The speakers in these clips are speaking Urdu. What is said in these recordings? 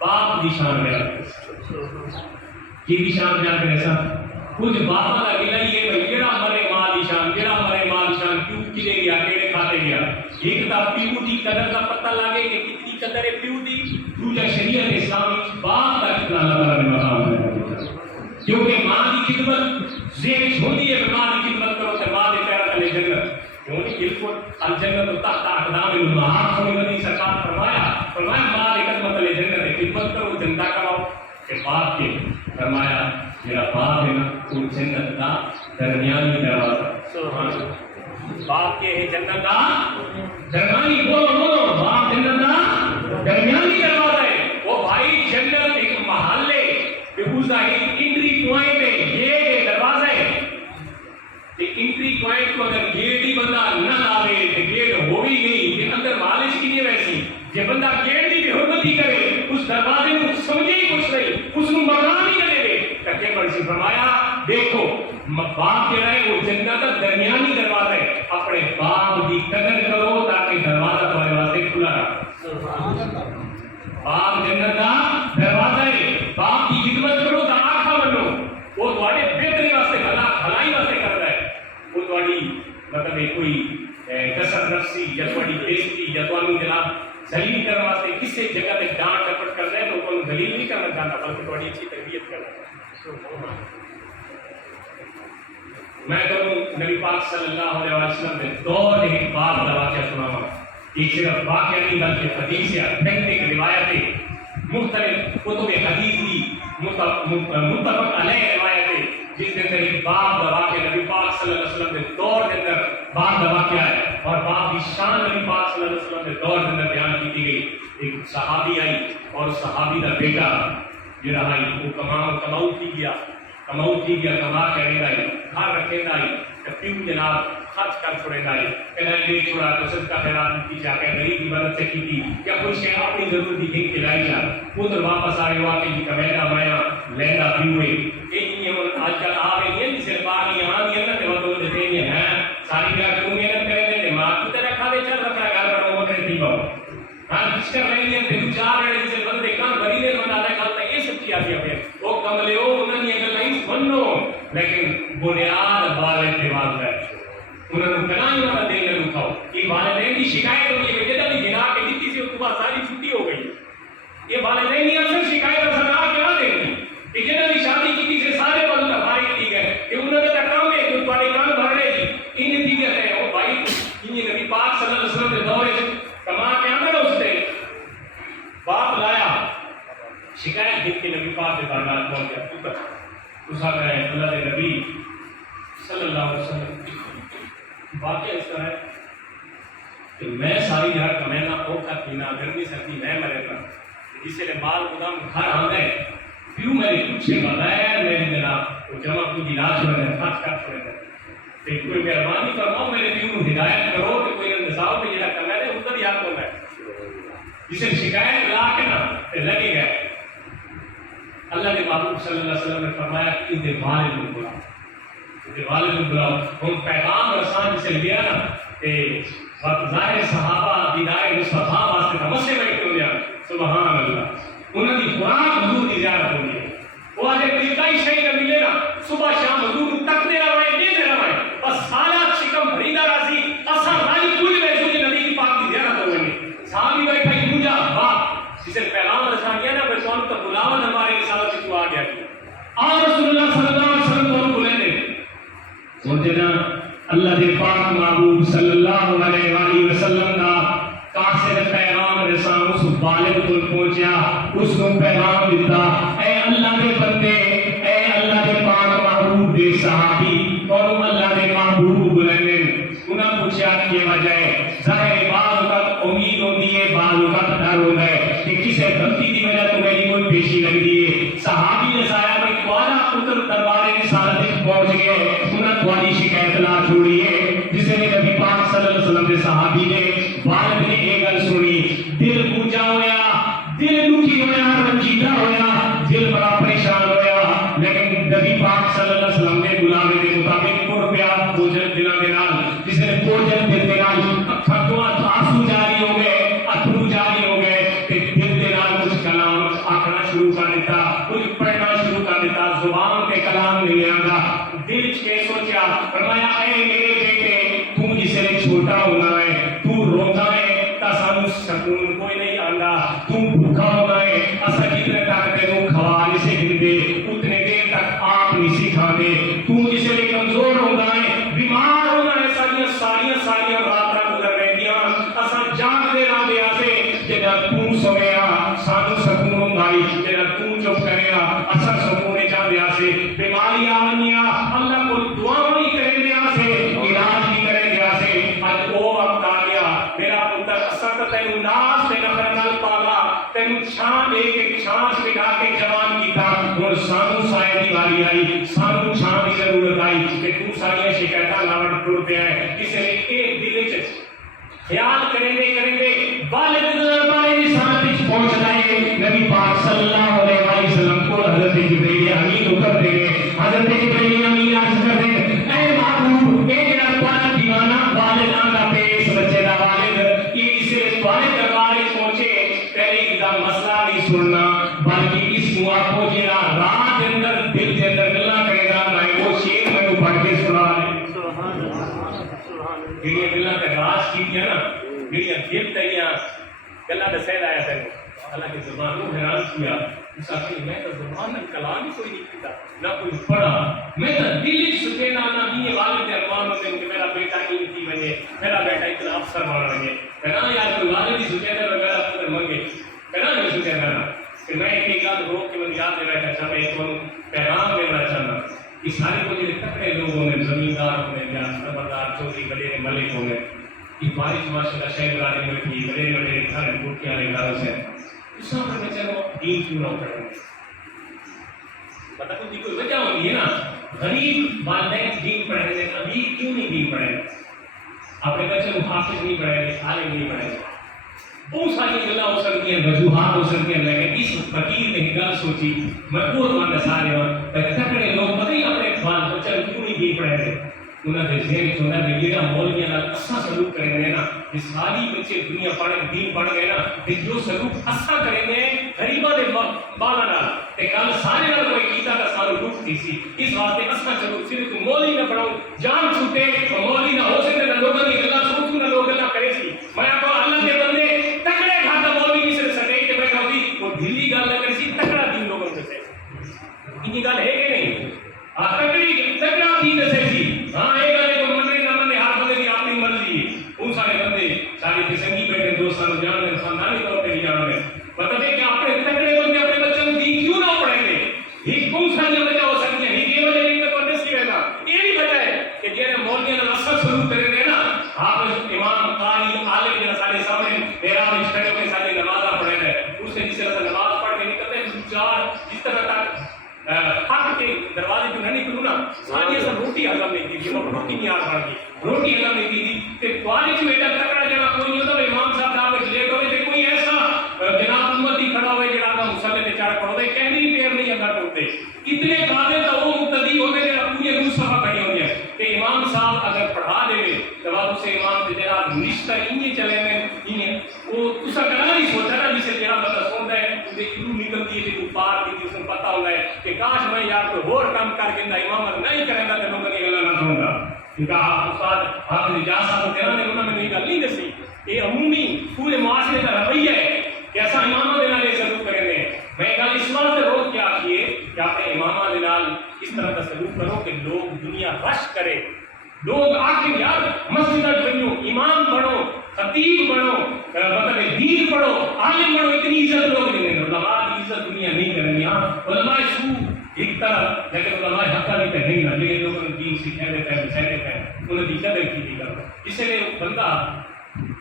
باپ دی شان بیان کی دی شان بیان کرے سا کچھ باپا کا گلا یہ بھائی جڑا مرے ماں دی شان جڑا مرے ماں دی شان کیوں کلے گیا کیڑے کھاتے گیا ایک تا پیو دی قدر کا پتہ لگے کہ کتنی قدر ہے پیو دی دوسرا شریعت اسلامی باپ کا کتنا اللہ تعالی نے مقام ہے کیونکہ ماں کی خدمت زیر چھوڑی ہے ماں کی خدمت کرو تے ماں دے پیرا تلے جنت کیوں نہیں بالکل الجنت تحت اقدام الامہات سونے نبی سرکار فرمایا ماں کی خدمت تلے جنت خدمت کرو جنتا کراؤ کہ باپ کے فرمایا میرا باپ ہے نا وہ جنت کا درمیانی دروازہ سبحان اللہ باپ کے ہے جنت کا درمیانی بولو باپ جنت کا درمیانی دروازہ ہے وہ بھائی جنت ایک محلے انٹری پوائنٹ ہے گیٹ ہے دروازہ ہے انٹری پوائنٹ کو اگر گیٹ ہی بندہ نہ لاوے تو گیٹ ہو بھی گئی کہ اندر مالش کی نہیں ویسی جب بندہ گیٹ کی بھی حرمت ہی کرے اس دروازے کو سمجھے ہی کچھ نہیں اس کو مقام ہی نہ دے تکے پر سے فرمایا دیکھو باپ جو ہے وہ جنت کا درمیانی دروازہ ہے اپنے باپ کی قدر کرو تاکہ دروازہ تمہارے واسطے کھلا رہے باپ جنت کا دروازہ ہے باپ کی خدمت کرو تو آنکھا بنو وہ تمہارے بہتری واسطے بھلائی واسطے کرتا ہے وہ تمہاری مطلب کوئی کسر نفسی یا تمہاری بےزتی یا تمہیں جناب ذلیل کرنے واسطے کسی جگہ پہ ڈانٹ ڈپٹ کرنا ہے تو وہ ذلیل نہیں کرنا چاہتا بلکہ تمہاری اچھی تربیت کرنا ہے میں کہوں نبی پاک صلی اللہ علیہ وسلم نے دور ایک باپ کا واقعہ سنا ہوا یہ صرف واقعہ نہیں بلکہ حدیث یا اتھینٹک روایتیں مختلف کتب حدیث کی متفق علیہ روایتیں جس کے اندر ایک باپ کا واقعہ نبی پاک صلی اللہ علیہ وسلم نے دور کے اندر باپ کا واقعہ ہے اور باپ کی شان نبی پاک صلی اللہ علیہ وسلم نے دور کے اندر بیان کی گئی ایک صحابی آئی اور صحابی کا بیٹا جو رہا وہ کماؤ کی گیا کما کے آئی گھر رکھے آئی پیو جناب خرچ کر چھوڑے گا کہنا لے چھوڑا تو صدقہ خیرات کی جا کے غریب کی مدد سے کی تھی کیا کوئی شے اپنی ضرورت کی کہ لائی جا پتر واپس آئے واقعی کی کمینا مایا لینا پیوے یہ آج کل آ رہی ہے جسے پاک یہاں نہیں ہے نا تو دیتے ہیں ساری کیا کروں گے نا کرے دے ماں کی طرح کھا دے چل رکھا گھر پر وہ کرے تھی باؤ ہاں جس کا رہی ہے تے چار رہے جسے بندے کان بری دے بنا دے کھاتا یہ سب کیا دیا پھر وہ کملے ہو انہوں نے اگر نہیں بنو لیکن بنیاد والد ہے انہوں نے کہنا ہی انہوں نے دل میں رکھاؤ یہ والدین کی شکایت ہوگی کہ بیٹا بھی گنا کے دیتی سے اس کے بعد ساری چھٹی ہو گئی یہ والدین کی اکثر شکایت اثر آ کیا دیں گی کہ جنہوں نے شادی کی سے سارے پل ہماری تھی گئے کہ انہوں نے کام ہے کہ تمہارے کام بھر رہے گی ان تھی گئے ہیں وہ بھائی انہیں نبی پاک صلی اللہ علیہ وسلم کے دورے کما کے اندر اس نے باپ لایا شکایت دن کے نبی پاک کے بارگاہ پہنچ گیا پتر اس آ گئے اللہ کے نبی صلی اللہ علیہ وسلم واقعہ اس طرح ہے کہ میں ساری جگہ کمینا اوکھا پینا گرمی سردی میں مرے تھا جسے نے بال گدام گھر آ گئے پیو میرے پوچھے بغیر میری جناب وہ جمع کو علاج چھوڑے تھے خرچ کر چھوڑے تھے کہ کوئی مہربانی فرماؤ میرے پیو کو ہدایت کرو کہ کوئی نظام پہ جڑا کرنا ہے ادھر یاد کرنا ہے جسے شکایت لا کے نا لگے گئے اللہ کے محبوب صلی اللہ علیہ وسلم نے فرمایا کہ ان کے والد کو بلاؤ والد کو بلاؤ ہم پیغام رسان جسے لیا نا کہ ظاہر صحابہ دیدار مصطفیٰ واسطے نمسے بیٹھے ہو گیا سبحان اللہ انہوں نے خوراک حضور کی زیارت ہو گئی وہ آج طریقہ ہی صحیح نہ ملے نا صبح شام حضور تک دے رہا ہے دے رہا ہے بس سالات شکم بھریدہ راضی اصلا رالی کوئی ویسو کہ نبی کی پاک کی زیارت ہو گئی صحابی بیٹھا ہی پوجا باپ جسے پیغام رسان کیا نا بچوان کا بلاون ہمارے رسالت سے تو آ گیا اور رسول اللہ صلی اللہ علیہ وسلم کو بولے نے سنتے نا اللہ کے پاک محبوب صلی اللہ علیہ وآلہ وسلم کا قاصد پیغام رسان اس والد کو پہنچیا اس کو پیغام دیتا اے اللہ کے بندے اے اللہ کے پاک محبوب دے صحابی اور اللہ کے محبوب بلندے انہاں پوچھا کہ وجہ ہے ظاہر بعض وقت امید ہوتی ہے بعض وقت ڈر ہوتا ہے کہ کسے غلطی کی وجہ تو میری کوئی پیشی لگ دی ہے صحابی نے سایا میں کوارا پتر دربارے رسالت پہنچ گئے انہاں تھوڑی شکایت لا چھوڑی ہے جسے نبی پاک صلی اللہ علیہ وسلم کے صحابی نے والد نے ایک گل سنی دل پوجا ہویا دل دکھی ہویا رنجیدہ ہویا دل بڑا پریشان ہویا لیکن نبی پاک صلی اللہ علیہ وسلم نے بلاوے کے مطابق پور پیار بوجھل دلوں کے نال جس نے بوجھل دل کے نال آنسو جاری ہو گئے اتھرو جاری ہو گئے کہ دل کے نال کچھ کلام آکھنا شروع کر دیتا، کچھ پڑھنا شروع کر دیتا، زبان پہ کلام نہیں آتا، دل کے سوچا، فرمایا اے میرے بیٹے تو جسے چھوٹا ہونا ہے، تو روتا ہے تا سانو سکون کوئی نہیں آندا، تو بھوکا ہونا ہے اسا جتنے تک تینوں کھوا نہیں سے گندے اتنے دیر تک آپ نہیں سی کھانے، تو جسے کمزور ہونا ہے، بیمار ہونا ہے، ساریاں راتاں گزر رہیاں اسا جاگ دے رہا دے آسے جدا تو سویا سانو سکون ہوندا ہے، جدا تو چپ کریا اسا سکون جا دے آسے، بیماریاں آنیاں اللہ کو دعا نہیں کریں دے آسے، علاج نہیں کریں دے آسے، اج او وقت آ گیا میرا پتر اسا تے تینوں ناز تے نفر نال پالا، تینوں چھان دے کے چھانس بٹھا کے جوان کیتا، ہن سانو سائے دی واری آئی، سانو چھان دی ضرورت آئی کہ تو ساری شکایتاں لاوڑ ٹر پیا ہے، کسے نے ایک دل وچ خیال کریں دے والد دربار رسالت وچ پہنچ گئے، نبی پاک صلی اللہ علیہ وسلم کو حضرت جبرائیل امین اتر دے گئے، حضرت جبرائیل امین عرض کر دے اے محبوب اے جڑا تواڈا دیوانہ والد آندا پیس بچے دا والد یہ اسے تواڈے دربار وچ پہنچے تیرے دا مسئلہ نہیں سننا بلکہ اس کو آپو جڑا رات دے اندر دل دے اندر گلاں کرے گا میں وہ شعر مینوں پڑھ کے سنا سبحان اللہ جڑیاں گلاں تے راز کیتیاں نا جڑیاں دل تیاں گلاں تے سہل آیا تینوں حالانکہ زبان کو حیران کیا اس آخری میں تو زبان میں کلام ہی کوئی نہیں کیتا نہ کوئی پڑھا میں تو دل سکے نہ بھی والد ارمان ہوتے ہیں کہ میرا بیٹا نہیں تھی بنے میرا بیٹا اتنا افسر بنا بنے کہنا یار کوئی والد ہی سکے نہ وغیرہ پتر منگے کہنا نہیں سکے نہ کہ میں ایک گل روک کے من یاد میں بیٹھا تھا میں ایک پیغام دینا چاہتا کہ سارے کو جو تکڑے لوگ ہونے زمیندار ہونے یا خبردار چوری بڑے ملک ہونے یہ بارش ماشاءاللہ شہر والے میں تھی بڑے بڑے گھر بوٹیاں والے گھروں سے اس وقت میں چلو دین کیوں نہ پڑھیں گے پتہ کوئی وجہ ہوگی ہے نا غریب والدین دین پڑھیں گے امیر کیوں نہیں دین پڑھیں گے اپنے بچے کو حافظ نہیں پڑھیں گے عالم نہیں پڑھیں گے بہت ساری گلاں ہو سکتی ہیں وجوہات ہو سکتی ہیں لیکن اس فقیر نے گل سوچی مجبور مند سارے اور تکڑے لوگ پتہ ہی اپنے بال بچے کیوں نہیں دین پڑھیں گے انہوں نے ذہن چوندا کہ یہ مولویاں نال اساں سلوک کریں گے نا کہ ساری بچے دنیا پڑھ دین پڑھ گئے نا تے جو سلوک اساں کریں گے غریباں دے بالاں نال تے کل سارے نال کوئی کیتا تے سارے دکھ تھی سی اس واسطے اساں چلو صرف مولوی نہ پڑھو جان چھوٹے مولوی نہ ہو سکے تے لوگاں دی گلاں سوچو نہ لوگ گلاں کرے سی میں کو اللہ دے بندے تکڑے گھاٹا مولوی نہیں سے سکے تے بیٹھا ہوئی وہ ڈھیلی گل نہ کرے سی تکڑا دین لوگوں تے سے یہ گل ہے کہ نہیں تکڑا دین سے سی ہاں یہ گل کو مننے نہ مننے ہر بندے کی اپنی مرضی ہے ان سارے بندے سارے سنگی بیٹھے دوستاں جان میں خاندانی طور پہ جان میں مطلب ہے کہ اپنے تکڑے بندے اپنے بچوں کو دین کیوں نہ پڑھیں گے یہ کون سا وجہ ہو سکتی ہے یہ وجہ نہیں تو نہیں رہنا یہ بھی وجہ ہے کہ جڑے مولوی نے اثر شروع کرے گے نا حافظ امام قاری عالم جو سارے سامنے میرا وچ کھڑے ہو کے سارے نماز پڑھے ہیں اس سے جس طرح نماز پڑھ کے نکلتے ہیں چار جس طرح تک حق کے دروازے جو نہیں کھلو نا ساری ایسا روٹی ہضم نہیں کی وہ روٹی نہیں آ پڑ گئی روٹی ہضم نہیں کی تے کوالٹی بیٹا تکڑا جڑا کوئی نہیں ہوتا امام صاحب دا لیٹ ہوئے تے کوئی ایسا جناب امتی کھڑا ہوئے جڑا کا مصلی تے چڑھ پڑو تے کہنی پیر نہیں اگر ہوتے کتنے قابل تو وہ مقتدی ہوتے جڑا پورے روز صفحہ پڑھی ہوندی ہے تے امام صاحب اگر پڑھا دے تو بعد اسے امام تے جڑا نشتہ انہی چلے میں انہی وہ اسا کلا نہیں سوچا نا جسے جڑا بندہ سندا ہے تے کیوں نکلتی ہے تے پار کی اس کو پتہ ہوندا ہے کہ کاش میں یار کوئی اور کام کر کے امام نہیں کرے گا تے لوگوں کی گلاں نہ سندا کیونکہ استاد آپ نے جا صاحب کہنا نے انہوں نے یہ گل نہیں دسی یہ عمومی پورے معاشرے کا رویہ ہے کہ ایسا اماموں کے نال یہ سلوک کریں گے میں گل اس واسطے روک کے آخیے کہ اپنے اماموں کے نال اس طرح کا سلوک کرو کہ لوگ دنیا رش کرے لوگ آخر یار مسجد بنو امام بنو خطیب بنو مطلب دین پڑھو عالم بنو اتنی عزت لوگ نہیں دیں علماء کی عزت دنیا نہیں کرنی ہاں علماء سو ایک طرح لیکن علماء حقا نہیں کہ نہیں لیکن لوگوں نے دین سکھا دیتے ہیں بچائے دیتے ہیں انہیں دی قدر کی نہیں کرو اس لیے بندہ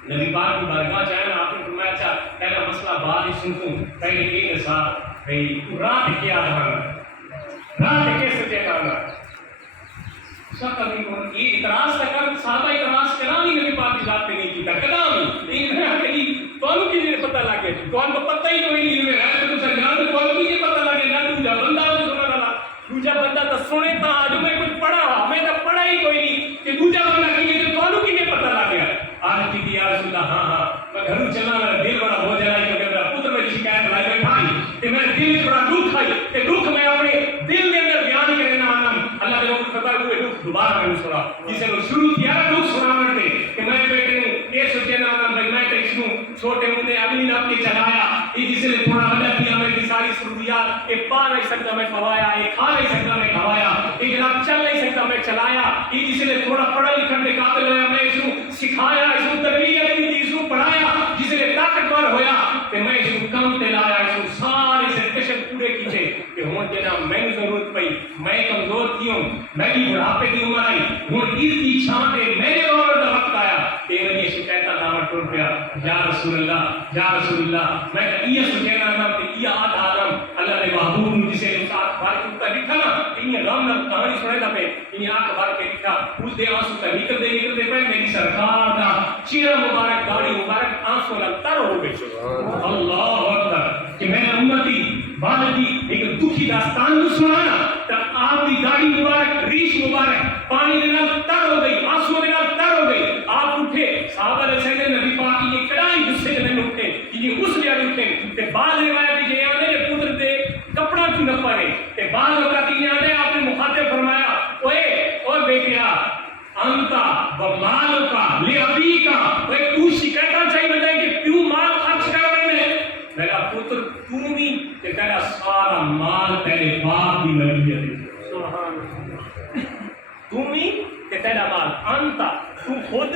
نبی پاک کی بارگاہ جائے نا آپ نے فرمایا اچھا پہلا مسئلہ بعد ہی سنتوں پہلے یہ نسا بھئی رات کیا رہنا رات کیسے چہرانا سب کبھی یہ اعتراض کر صحابہ اعتراض کرا نہیں نبی پاک کی ذات پہ نہیں کیتا قدام لیکن ہے کہ کون کی نے پتہ لگے کون کو پتہ ہی نہیں ہے ہے تو سنجان کون کی یہ پتہ لگے نہ دوجا بندہ سن رہا دوجا بندہ تو سنے تا آج میں کچھ پڑھا میں تو پڑھا ہی کوئی نہیں کہ دوجا بندہ کی یہ کون کی نے پتہ لگ گیا آج کی یا رسول اللہ ہاں میں گھر چلنا میرا دل بڑا ہو جائے کہ میرا پتر میری شکایت لائی بیٹھا کہ میں دل بڑا دکھ آئی کہ دکھ میں اپنے دل کے اندر بیان کرنا آنا اللہ کے لوگ خبر ہوئے دکھ دوبارہ میں سنا جسے لوگ شروع کیا دکھ سنانے میں کہ میں بیٹے ہوں یہ سوچے نا بھائی میں تو اس کو چھوٹے ہوتے ابھی نہ کے چلایا یہ جسے لے تھوڑا وجہ کیا میں ساری ضروریات یہ پا نہیں سکتا میں کھوایا یہ کھا نہیں سکتا میں کھوایا یہ جناب چل نہیں سکتا میں چلایا یہ جسے لے تھوڑا پڑھا لکھنے کے قابل ہوا میں اس کو سکھایا اس کو تربیت دی اس کو پڑھایا جسے لے طاقتور ہویا کہ میں اس کو کم تے لایا اس کو سارے سے کشن پورے کیتے کہ ہوں جناب میں نے ضرورت پئی میں کمزور کیوں میں بھی بڑھاپے کی عمر آئی ہوں اس کی چھان دے میرے اور کا وقت آیا کہ یہ شکایت نام ٹوٹ پیا یا رسول اللہ میں کہ یہ سکھینا نام کہ یہ آدھا عالم اللہ نے محبوب جسے ساتھ بار کتا لکھا نا یہ غم نہ کہانی سنے تھا میں یہ آنکھ بار کے لکھا اس دے آنسو کا نکلتے پہ میری سرکار دا چیرہ مبارک داڑھی مبارک آنسو لگتا رہو گے اللہ اکبر کہ میں نے امتی والدی ایک دکھی داستان کو سنانا تب آپ کی داڑھی مبارک ریش مبارک پانی دینا تر ہو گئی آنسو دینا تر ہو گئی آپ اٹھے صحابہ علیہ السلام نبی پاک کی یہ کڑائی غصے کے میں اٹھے یہ اس لیے اٹھے کہ بعض روایت یہ آنے پتر دے کپڑا کیوں نہ پڑے کہ بعض اوقات یہ آنے آپ نے مخاطب فرمایا اوے بیٹیا انتا و مالو کا لے ابی کا تو شکایت چاہیے بجائے کہ کیوں مال خرچ کر رہے ہیں میرا پتر تو بھی کہ تیرا سارا مال تیرے باپ کی ملکیت ہے سبحان تو بھی کہ تیرا مال انتا تو خود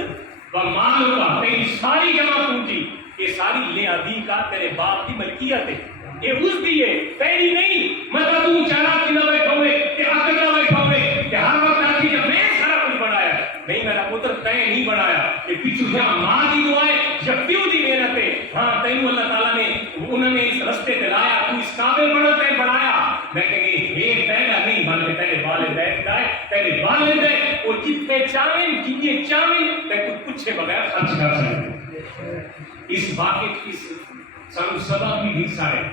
و مالو کا تیری ساری جمع پونجی یہ ساری لے ابی کا تیرے باپ کی ملکیت ہے یہ اس دی ہے تیری نہیں مطلب تو چارہ کی نہ بیٹھا ہوئے کہ عقل نہ بیٹھا ہوئے کہ ہر وقت آتی جب میں سارا کچھ بڑھایا نہیں میرا پتر تے نہیں بڑھایا کہ پیچھو جہاں ماں دی دعائیں جب پیو دی محنت ہے ہاں تینوں اللہ تعالیٰ نے انہوں نے اس رستے پہ لایا تو اس قابل بڑھا تے بڑھایا میں کہیں گے یہ پہلا نہیں بلکہ تیرے والدین دائے تیرے والدین وہ جتنے چاہیں جتنے چاہیں تے تو کچھ بغیر خرچ کر سکتے اس واقعے اس سانو سبب بھی حصہ ہے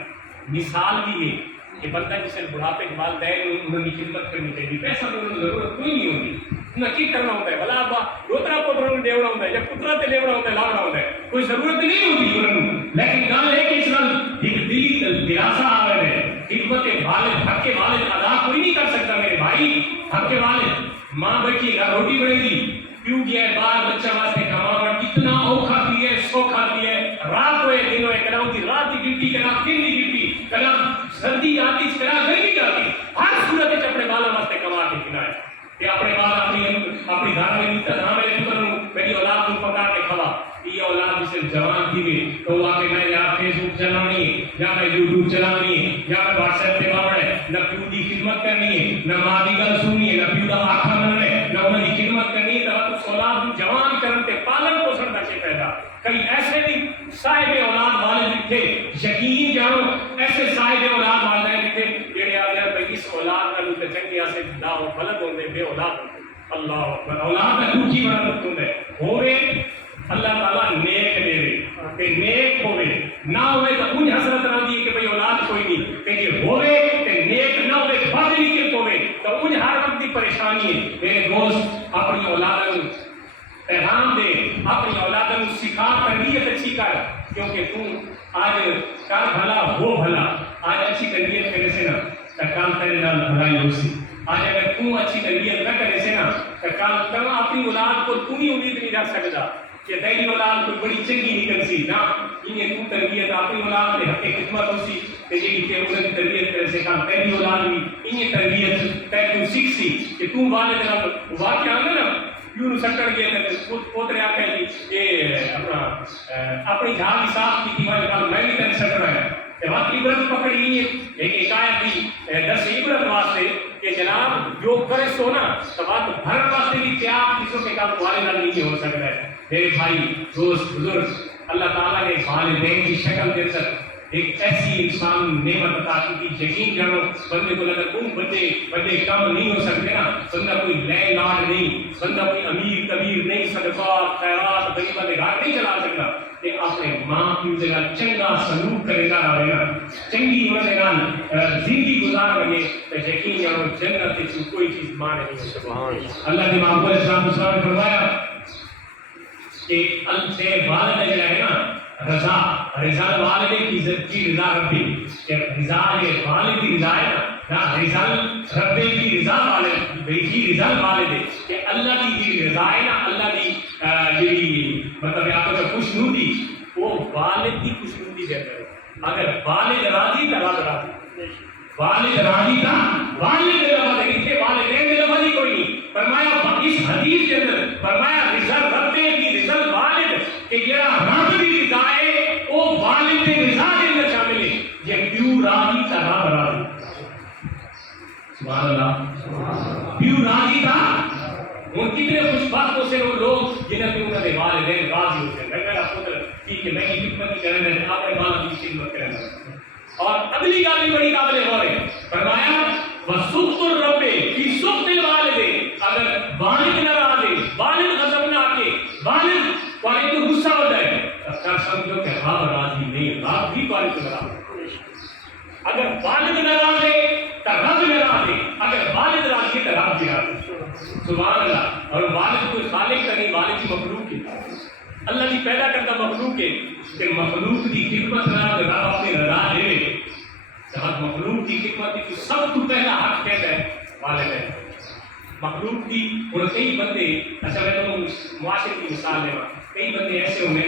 مثال بھی ہے کہ بندہ جسے بڑھاپے کے والدین انہوں نے خدمت کرنی چاہیے پیسہ تو انہوں نے ضرورت کوئی نہیں ہوتی انہیں کی کرنا ہوتا ہے بھلا ابا روترا پتروں نے دیوڑا ہوتا ہے جب پترا تے لیوڑا ہوتا ہے لاوڑا ہوتا ہے کوئی ضرورت نہیں ہوتی انہوں نے لیکن گل ہے کہ اس نال ایک دلی دلاسا آ رہے ہیں خدمت والد حق کے والد ادا کوئی نہیں کر سکتا میرے بھائی حق کے والد ماں بیٹھی گھر روٹی بنے گی کیوں گیا ہے بال بچہ واسطے کمانا کتنا اوکھا دی ہے سوکھا دی ہے رات ہوئے دن ہوئے کلا ہوتی رات کی ڈیوٹی کلا دن کی ڈیوٹی کلا سردی آتی کلا گرمی جاتی ہر صورت اپنے بالا واسطے کما کے کھلائے کہ اپنے بال اپنی گھر میں نہیں تھا میرے پتر میری اولاد کو پکا کے کھوا یہ اولاد جسے جوان تھی بھی تو وہ آگے میں یا فیس بک چلانی ہے یا میں یوٹیوب چلانی ہے یا میں واٹس ایپ پہ باوڑ ہے نہ پیو کی خدمت کرنی ہے نہ ماں کی گل سننی ہے نہ پیو کا آنکھا مننا ہے نہ انہوں کی خدمت کرنی ہے تو اولاد جوان کرتے پالن پوشن بچے پیدا کئی ایسے بھی صاحب اولاد والے لکھے یقین جانو ایسے صاحب اولاد والے لکھے جڑے آ گیا بھائی اس اولاد کا لوگ چنگیا سے لاؤ غلط ہوندے بے اولاد ہوندے اللہ اکبر اولاد کا دوسری بڑا لطف ہوندے ہوئے اللہ تعالیٰ نیک دے دے کہ نیک ہوئے نہ ہوئے تو انہیں حسرت نہ دی کہ بھئی اولاد کوئی نہیں کہ یہ ہوئے کہ نیک نہ ہوئے بد نکل ہوئے تو انہیں ہر وقت کی پریشانی ہے میرے دوست اپنی اولاد پیغام دے اپنی اولاد سکھا تربیت اچھی کر کیونکہ تم آج کر بھلا ہو بھلا آج اچھی تربیت کرنے سے نا کل تیرے نال بھلائی ہو سی آج اگر تم اچھی تربیت نہ کرنے سے نا کل تم اپنی اولاد کو تم ہی امید نہیں رکھ سکتا کہ تیری اولاد کوئی بڑی چنگی نکل سی نہ انہیں تو تربیت اپنی اولاد نے حق خدمت ہو سی کہ جی کہ انہوں نے تربیت کرنے سے کہا تیری اولاد بھی انہیں تربیت تیری تو سیکھ سی کہ تم والد نال واقعہ آنے نا یوں سکڑ گئے تھے پوترے آکھے جی یہ اپنی جھاگ صاف کی تھی میں بھی تیرے سکڑ رہا ہے کہ وقت عبرت پکڑی ہے ایک حکایت بھی دس عبرت واسطے کہ جناب جو کرے سو نا تو بات بھر واسطے بھی تیار کسوں کے کام والدہ نہیں ہو سکتا ہے میرے بھائی دوست بزرگ اللہ تعالیٰ نے والدین کی شکل دے سکتا ایک ایسی انسان نعمت عطا کی یقین جانو بندے کو لگا تم بندے کم نہیں ہو سکتے نا بندہ کوئی لے لاڈ نہیں بندہ کوئی امیر کبیر نہیں صدقات خیرات غریباں دے گھر نہیں چلا سکتا کہ اپنے ماں کی جگہ چنگا سلوک کرے گا رہے نا چنگی انہوں نے زندگی گزار رہے تو یقین جانو جنت سے کوئی چیز مانے نہیں سبحان اللہ نے محمد اسلام نے فرمایا کہ سے والد جو ہے نا رضا رضا والد کی رضا ربی کہ رضا والد کی رضا ہے نا رضا ربی کی رضا والد کی رضا والد ہے کہ اللہ کی رضا ہے نا اللہ کی جی مطلب آپ کو خوشنودی وہ والد کی خوشنودی دیتا ہے. اگر والد راضی تو رب راضی والد راضی تھا والد راضی اتنے والدین راضی کوئی نہیں. فرمایا اس حدیث کے اندر فرمایا رضا رب کی رضا والد کہ جڑا رب کی رضا ہے وہ والد کی رضا کے اندر شامل ہے. یہ کیوں راضی تھا رب راضی سبحان اللہ کیوں راضی تھا. ان کتنے خوش بخت ہوتے وہ لوگ جنہیں کہ انہوں نے والدین راضی ہوتے ہیں. میرا پتر ٹھیک ہے میں کی خدمت کرنے میں آپ نے مالا کی خدمت کرنا. اور اگلی گال بھی بڑی قابل غور ہے. فرمایا وسخط الرب فی سخط الوالد اگر والد ناراض ہے والد غضب نہ آکے والد والد کو غصہ ہوتا ہے تو سمجھو کہ رب راضی نہیں رب بھی والد کو ناراض ہے. اگر والد ناراض ہے تو رب ناراض ہے اگر والد راضی ہے تو رب بھی راضی ہے. سبحان اللہ. اور والد کوئی خالق کا نہیں والد کی مخلوق ہے. اللہ کی پیدا کرتا مخلوق ہے کہ مخلوق کی خدمت کرنا رب اپنی رضا دے جب مخلوق کی خدمت کی سب تو پہلا حق کہتا ہے والد ہے. مخلوق کی اور کئی بندے اچھا میں تو معاشرے کی مثال لے کئی بندے ایسے ہوں گے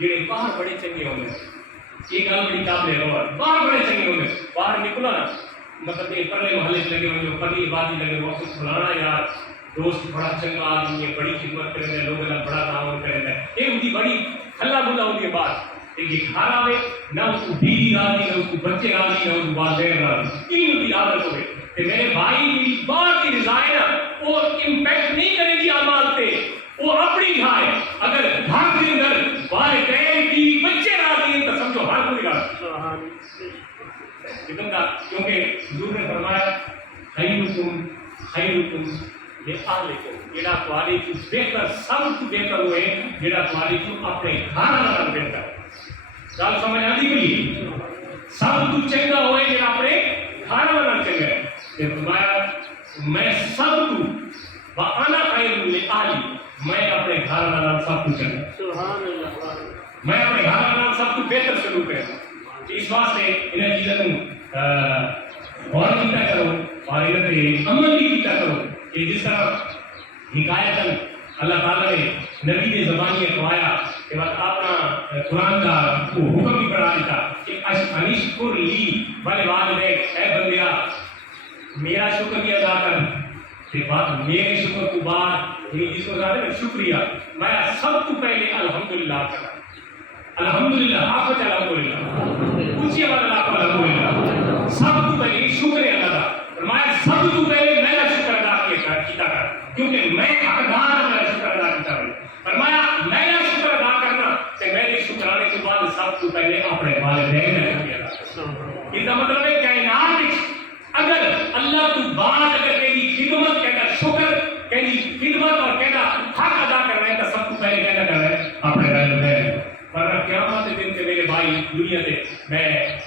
جڑے باہر بڑے چنگے ہوں گے. یہ گل بڑی قابل غور باہر بڑے چنگے ہوں گے باہر نکلا نا مطلب یہ پرلے محلے سے لگے ہوئے پرلی بازی لگے وہ فلانا یار دوست بڑا چنگا آدمی ہے بڑی خدمت کرے لوگوں کا بڑا تعاون کرے یہ ان کی بڑی ہلا بلا ہوتی ہے بات یہ گھر آئے نہ اس کو بیوی راضی نہ اس کو بچے راضی نہ اس کو والدین راضی ان کی عادت ہو گئی کہ میرے بھائی کی بات کی رضا ہے نا وہ امپیکٹ نہیں کرے گی اعمال پہ وہ اپنی کھائے. اگر گھر کے اندر والدین بیوی بچے راضی ہیں تو سمجھو ہر کوئی راضی کیونکہ حضور نے فرمایا خیرکم لأہلکم جڑا تمہاری تو بہتر سب تو بہتر ہوئے جڑا تمہاری تو اپنے گھر والا بہتر. گل سمجھ آتی کوئی سب تو چنگا ہوئے جڑا اپنے گھر والا چنگا ہے. فرمایا میں سب تو وانا خیر لأہلی میں اپنے گھر والا سب کو چنگا سبحان اللہ میں اپنے گھر والا سب کو بہتر سلوک ہے. اس واسطے انہیں چیزوں غور کیتا کرو اور انہیں پہ عمل بھی کیتا کرو کہ جس طرح حکایتاً اللہ تعالیٰ نے نبی کے زبانی اخوایا کہ وقت اپنا قرآن کا حکم بھی پڑھا دیتا کہ انشکر لی والے والدیک اے بندیا میرا شکر بھی ادا کر کہ بات میرے شکر کو بعد جس کو کہتے ہیں شکریہ میں سب کو پہلے الحمدللہ کرا الحمدللہ آپ کو چلا الحمدللہ اونچی آواز اللہ کو الحمدللہ سب کو پہلے شکر اللہ کا فرمایا سب کو پہلے میرا شکر ادا کیتا کر کیونکہ میں حقدار ہوں میرا شکر ادا کیتا ہوں. فرمایا میرا شکر ادا کرنا کہ میرے شکرانے کے بعد سب کو پہلے اپنے والدین کا شکر ادا کرنا. اس کا مطلب ہے کائنات اگر اللہ تو بعد اگر میری خدمت کہتا شکر کہنی خدمت اور کہنا حق ادا کر رہے ہیں تو سب کو پہلے کہنا کر رہے ہیں اپنے والدین. ورنہ قیامت کے دن کے میرے بھائی دنیا سے میں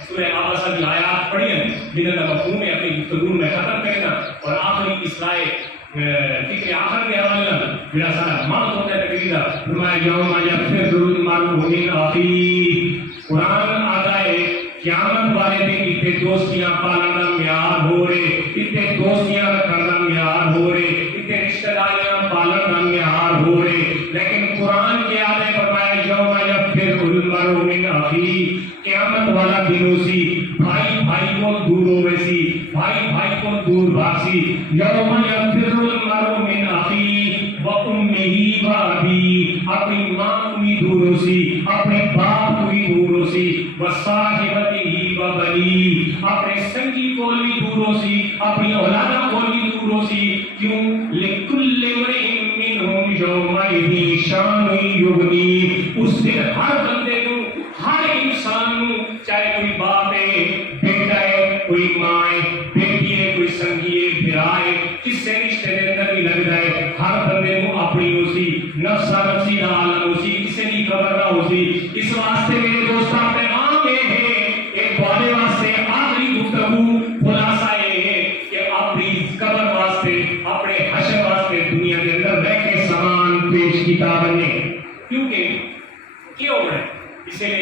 سورہ عباسہ کی آیات پڑھی ہیں جنہوں کا مفہوم ہے اپنی گفتگو میں ختم کرنا اور آخری اصلاح فکر آخر کے حوالے میرا سارا مانگ ہوتا ہے تقریرا فرمایا یوم یفر المرء من اخیہ قرآن آتا ہے قیامت والے دن اتنے دوستیاں پالنا معیار ہو رہے اتنے دوستیاں کرنا معیار ہو رہے اتنے رشتہ داریاں پالنا معیار ہو رہے. لیکن قرآن کے آدھے فرمایا یوم یفر المرء من اخیہ قیامت والا دن اسی بھائی بھائی کو دور ہوئے سی بھائی بھائی کو دور بھاسی. یوم یفر المرء من اخیہ و امہ و ابیہ اپنی ماں کو بھی دور ہو سی اپنے باپ کو بھی دور ہو سی و صاحبتہ و بنیہ اپنے سنگی کو بھی دور ہو سی اپنی اولادہ کو بھی دور ہو سی. کیوں لکل امرئ منہم یومئذ شان یغنیہ اس دن ہر بندے کو ہر انسان کو چاہے کوئی باپ ہے بیٹا ہے کوئی ماں ہے بیٹی ہے کوئی سنگی ہے بھرا ہے کس سے رشتے کے اندر بھی لگ جائے ہر بندے کو اپنی اسی نفسا نفسی نہ عالم اسی کسی کی خبر نہ اسی. اس واسطے میرے دوستاں پیغام یہ ہے ایک تمہارے واسطے آخری گفتگو خلاصہ یہ ہے کہ اپنی قبر واسطے اپنے حشر واسطے دنیا کے اندر رہ کے سامان پیش کیتا بنے کیونکہ کیوں ہے اس لیے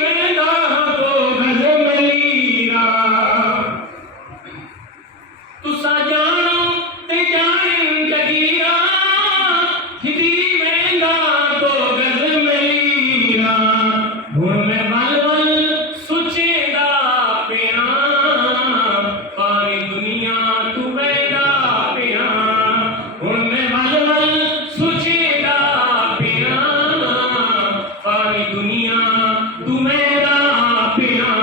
ویندہ تو گز ملیرا تسا جانو تے جانن جگیرا ہدی ویندہ تو گز ملیرا ہن میں ول ول سچیندا پیاں پانی دنیا تو ویندا پیاں ہن میں ول ول سچیندا پیاں پانی دنیا تو ویندا پیاں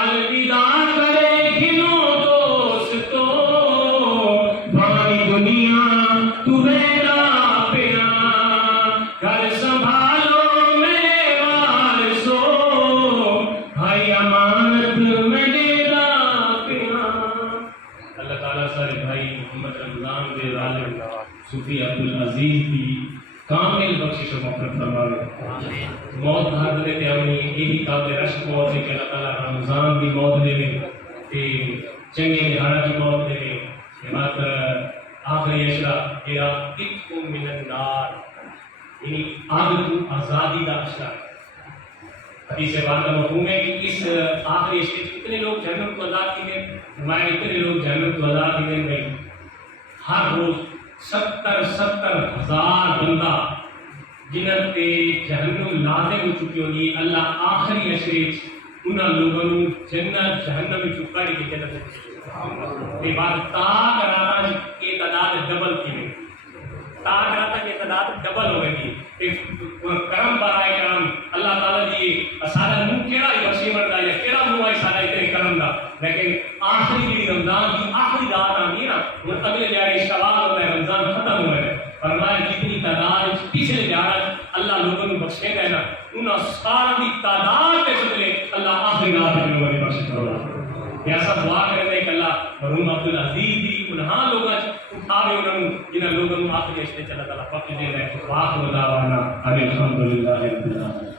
الوداع کرے گھنو دوستو پانی دنیا تو ویندا پیاں گھر سنبھالو میرے وارثو بھائی امانت میں دینا پیاں اللہ تعالیٰ سارے بھائی محمد رمضان دے ظالم صوفی عبدالعزیز کی کامل بخشش و مغفرت فرماوے موت ہر دے تے اپنی یہی قابل رشک موت ہے کہ اللہ تعالیٰ رمضان دی موت دے میں تے چنگے نہارا کی موت دے میں یہ بات آخری اشرا کہ اتقوا من النار یعنی آگ تو آزادی کا اشرا حدیث بات کا مفہوم ہے کہ اس آخری اشرے اتنے لوگ جہنم کو آزاد کی گئے ہمارے اتنے لوگ جہنم کو آزاد کی گئے بھائی ہر روز 70,000 بندہ جنہاں تے جہنم لازم ہو چکی ہوگی اللہ آخری اشرے انہاں لوگوں جنت جہنم میں چکا کے جنت یہ بات تا کراتا کہ تعداد ڈبل کی گئی تا کراتا کہ تعداد ڈبل ہو گئی کرم برائے کرم اللہ تعالیٰ جی سارا منہ کیڑا ہی بخشی مردا یا کیڑا منہ ہے سارا اتنے کرم دا لیکن آخری جی رمضان کی آخری رات آنی ہے نا وہ اگلے جاڑے شوال ہوتا ہے رمضان ختم ہوا ہے فرمایا جتنی تعداد پچھلے جاڑا اللہ لوگوں نے بخشے گا نا انہاں سارا دی تعداد کے بدلے اللہ آخری رات میں لوگوں نے بخشے گا یہ ایسا دعا کرتے ہیں کہ اللہ مرحوم عبدالعزیز بھی انہاں لوگوں اٹھاوے انہوں جنہاں لوگوں نے آخری اشتے چلا تعالیٰ پاک دے رہے واخر دعوانا الحمدللہ رب العالمین